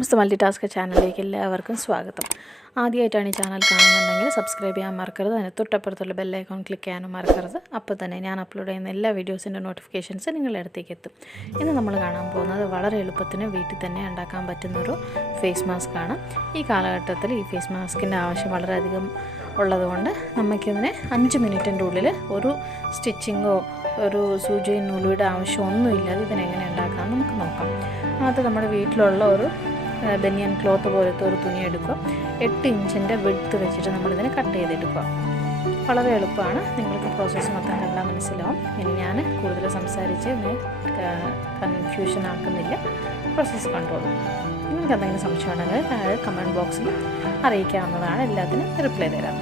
Mister മൾട്ടിടാസ്ക് ചാനലിലേക്ക് എല്ലാവർക്കും സ്വാഗതം. ആദ്യമായിട്ടാണ് ഈ ചാനൽ കാണുന്നുണ്ടെങ്കിൽ സബ്സ്ക്രൈബ് ചെയ്യാൻ മറക്കരുത്. അതിന് തൊട്ടപ്പുറത്തുള്ള ബെല്ലൈക്കോൺ ക്ലിക്ക് ചെയ്യാനും മറക്കരുത്. അപ്പോൾ തന്നെ ഞാൻ അപ്ലോഡ് ചെയ്യുന്ന എല്ലാ വീഡിയോസിൻ്റെ നോട്ടിഫിക്കേഷൻസ് നിങ്ങളുടെ അടുത്തേക്ക് എത്തും. ഇന്ന് നമ്മൾ കാണാൻ പോകുന്നത് വളരെ എളുപ്പത്തിന് വീട്ടിൽ തന്നെ ഉണ്ടാക്കാൻ പറ്റുന്നൊരു ഫേസ് മാസ്ക് ആണ്. ഈ കാലഘട്ടത്തിൽ ഈ ഫേസ് മാസ്കിൻ്റെ ആവശ്യം വളരെയധികം ഉള്ളതുകൊണ്ട് നമുക്കിതിനെ 5 മിനിറ്റിൻ്റെ ഉള്ളിൽ ഒരു സ്റ്റിച്ചിങ്ങോ ഒരു സൂചിയും നൂലുയുടെ ആവശ്യമൊന്നുമില്ലാതെ ഇതിനെങ്ങനെ ഉണ്ടാക്കാമെന്ന് നമുക്ക് നോക്കാം. അത് നമ്മുടെ വീട്ടിലുള്ള ഒരു ബനിയൻ ക്ലോത്ത് പോലത്തെ ഒരു തുണി എടുക്കുക. 8 ഇഞ്ചിൻ്റെ വിഡ്ത്ത് വെച്ചിട്ട് നമ്മളിതിനെ കട്ട് ചെയ്തെടുക്കുക. വളരെ എളുപ്പമാണ്. നിങ്ങൾക്ക് പ്രോസസ്സ് മൊത്തം കണ്ടാൽ മനസ്സിലാവും. ഇനി ഞാൻ കൂടുതൽ സംസാരിച്ച് കൺഫ്യൂഷൻ ആക്കുന്നില്ല. പ്രോസസ്സ് കണ്ടോളൂ. നിങ്ങൾക്ക് എന്തെങ്കിലും സംശയം ഉണ്ടെങ്കിൽ താഴെ കമൻറ്റ് ബോക്സിൽ അറിയിക്കാവുന്നതാണ്. എല്ലാത്തിനും റിപ്ലൈ തരാം.